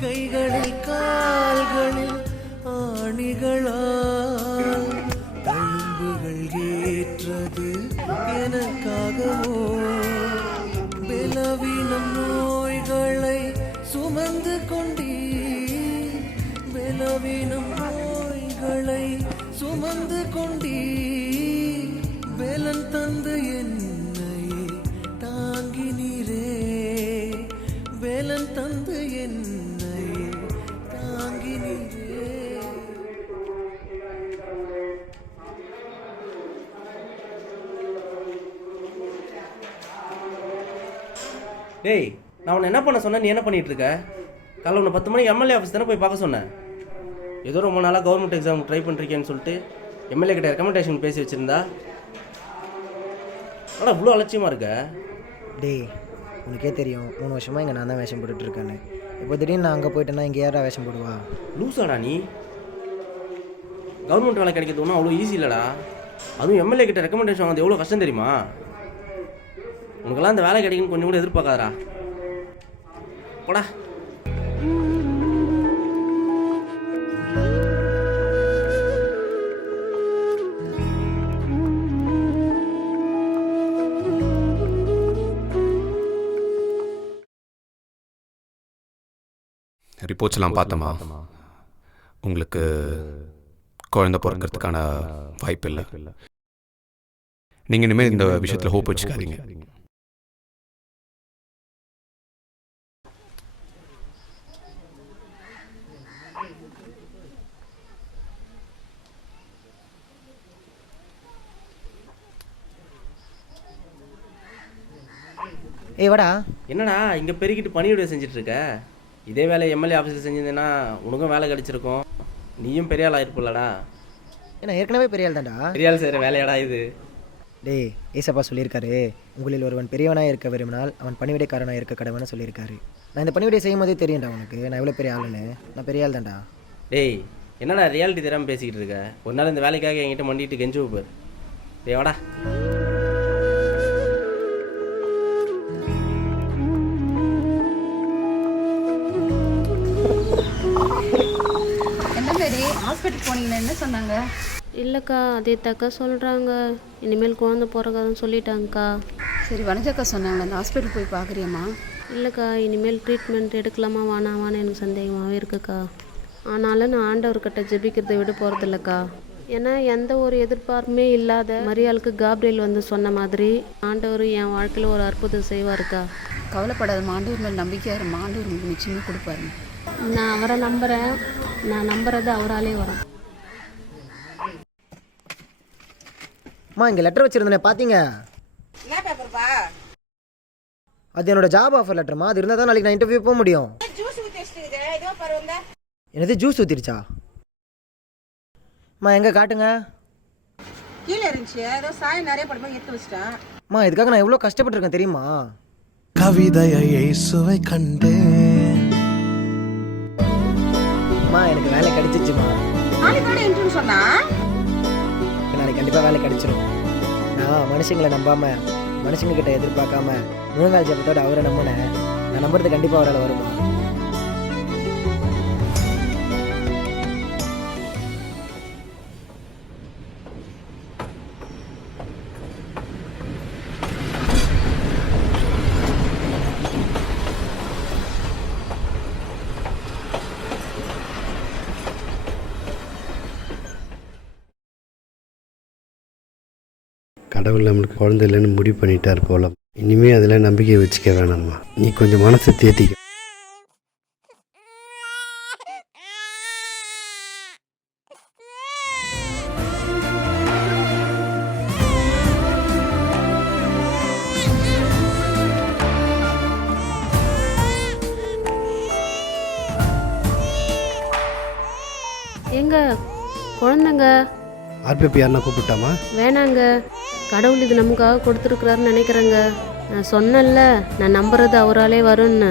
கைகளில் கால்களில் ஆணிகளால் தழும்புகள் ஏற்றது எனக்காகவோ பலவீனம் நோய்களை சுமந்து கொண்டீர் பலவீனம் நோய்களை சுமந்து கொண்டீர் வேலன் தந்து என்னை தாங்கினீரே வேலன் தந்து என்னை தாங்கினீரே. டேய், நான் உன்னை என்ன பண்ண சொன்னேன், நீ என்ன பண்ணிட்டு இருக்க? காலைல உன்னை 10 மணிக்கு எம்எல்ஏ ஆஃபீஸ் தானே போய் பார்க்க சொன்னேன். ஏதோ ரொம்ப நாளாக கவர்மெண்ட் எக்ஸாம் ட்ரை பண்ணுறீங்கன்னு சொல்லிட்டு எம்எல்ஏ கிட்ட ரெக்கமெண்டேஷன் பேசி வச்சுருந்தா. ஆனால் இவ்வளோ அலட்சியமாக இருக்க. டேய், உனக்கே தெரியும் 3 வருஷமாக இங்கே நான் தான் வேஷம் போட்டுட்ருக்கேன்னு. இப்போ திடீர்னு நான் அங்கே போயிட்டேன்னா இங்கே யாரா வேஷம் போடுவா? லூஸாடா நீ? கவர்மெண்ட் வேலை கிடைக்கிறது ஒன்றும் அவ்வளோ ஈஸி இல்லைடா. அதுவும் எம்எல்ஏ கிட்ட ரெக்கமெண்டேஷன் வாங்குறது எவ்வளோ கஷ்டம் தெரியுமா? உனக்கெல்லாம் அந்த வேலை கிடைக்குன்னு கொஞ்சம் கூட எதிர்பார்க்காதடா. போடா. ரிப்போர்ட்ஸ்லாம் பார்த்தோமா? உங்களுக்கு குழந்தை பிறக்கிறதுக்கான வாய்ப்பு இல்லை. நீங்கள் இனிமேல் இந்த விஷயத்தில் ஹோப் வச்சுக்காதீங்க. ஏய் வாடா. என்னடா இங்கே பெருக்கிட்டு பணியோட செஞ்சிட்ருக்க? இதே வேலை எம்எல்ஏ ஆஃபீஸில் செஞ்சிருந்தேன்னா உனக்கும் வேலை கிடச்சிருக்கும், நீயும் பெரிய ஆள் ஆகிருப்பில்லடா. ஏன்னா ஏற்கனவே பெரிய ஆள் தான்டா. பெரிய ஆள் செய்கிற வேலையாடா இது? டேய், ஏசப்பா சொல்லியிருக்காரு, உங்களில் ஒருவன் பெரியவனாக இருக்க விரும்பினால் அவன் பணிவிடைக்காரனாக இருக்க கடவுன்னு சொல்லியிருக்காரு. நான் இந்த பணிவிடை செய்யும் போதே தெரியும்டா உனக்கு நான் எவ்வளோ பெரிய ஆளுன்னு. நான் பெரிய ஆள் தான்டா. டேய், என்னடா ரியாலிட்டி தெரியாமல் பேசிக்கிட்டு இருக்க? ஒரு நாள் இந்த வேலைக்காக என்கிட்ட மண்டிட்டு கெஞ்சு வைப்பார். டேய் வாடா. ஹாஸ்பிட்டல் போனீங்கன்னா என்ன சொன்னாங்க? இல்லைக்கா, அதே தக்கா சொல்கிறாங்க, இனிமேல் குழந்தை பிறக்காதுன்னு சொல்லிட்டாங்கக்கா. சரி, வனஜாக்கா சொன்னாங்க அந்த ஹாஸ்பிட்டல் போய் பார்க்குறியம்மா? இல்லைக்கா, இனிமேல் ட்ரீட்மெண்ட் எடுக்கலாமா வேணாமான்னு எனக்கு சந்தேகமாகவே இருக்குக்கா. ஆனாலும் நான் ஆண்டவர்கிட்ட ஜெபிக்கிறதை விட போகிறதில்லக்கா. ஏன்னா எந்த ஒரு எதிர்பார்ப்புமே இல்லாத மரியாளுக்கு காப்ரியேல் வந்து சொன்ன மாதிரி ஆண்டவர் என் வாழ்க்கையில் ஒரு அற்புதம் செய்வாருக்கா. கவலைப்படாத, ஆண்டவர் மேல் நம்பிக்கையாக இருமா, ஆண்டவர் உங்களுக்கு நிச்சயமாக கொடுப்பாருங்க. நான் அவரை நம்புகிறேன், நான் நம்புறது அவராலே வரும். அம்மா, இங்கே லெட்டர் வச்சுருந்தேன் பார்த்தீங்க? என்ன பேப்பர்ப்பா? அது என்னோட ஜாப் ஆஃபர் லெட்டர்மா. அது இருந்தால் தான் நாளைக்கு நான் இன்டர்வியூ போக முடியும். ஜூஸ் ஊத்தி வச்சிருக்குது, ஏதோ பரவாயில்ல. என்னது ஜூஸ் ஊற்றிருச்சா? அம்மா எங்கே காட்டுங்க. கீழே இருந்துச்சு, ஏதோ சாயம் நிறைய படமா எடுத்து வச்சிட்டேன். அம்மா, இதுக்காக நான் எவ்வளோ கஷ்டப்பட்டுருக்கேன் தெரியுமா? கவிதையை இயேசுவை கண்டேன். அம்மா, எனக்கு வேலை கிடைச்சிச்சுமா. நாளைக்கு இன்டர்வியூ சொன்னா நாளைக்கு கண்டிப்பாக வேலை கிடைச்சிடும். நான் மனுஷங்களை நம்பாமல் மனுஷங்க கிட்ட எதிர்பார்க்காம முழங்கால் ஜபத்தோட அவரை நம்பினேன். நான் நம்புறது கண்டிப்பாக அவரால் வருமா? கடவுள் நம்மளுக்கு குழந்தை இல்லைன்னு முடிவு பண்ணிட்டார் போல. இனிமேல் அதில் நம்பிக்கை வச்சுக்க வேணாம்மா. நீ கொஞ்சம் மனசை தேத்திக்க. எங்க குழந்தைங்க? ஆர்பிபி யாருன்னா கூப்பிட்டாமா? வேணாங்க, கடவுள் இது நமக்காக கொடுத்துருக்குறாருன்னு நினைக்கிறேங்க. நான் சொன்னேன்ல, நான் நம்புறது அவராலே வரும்னு.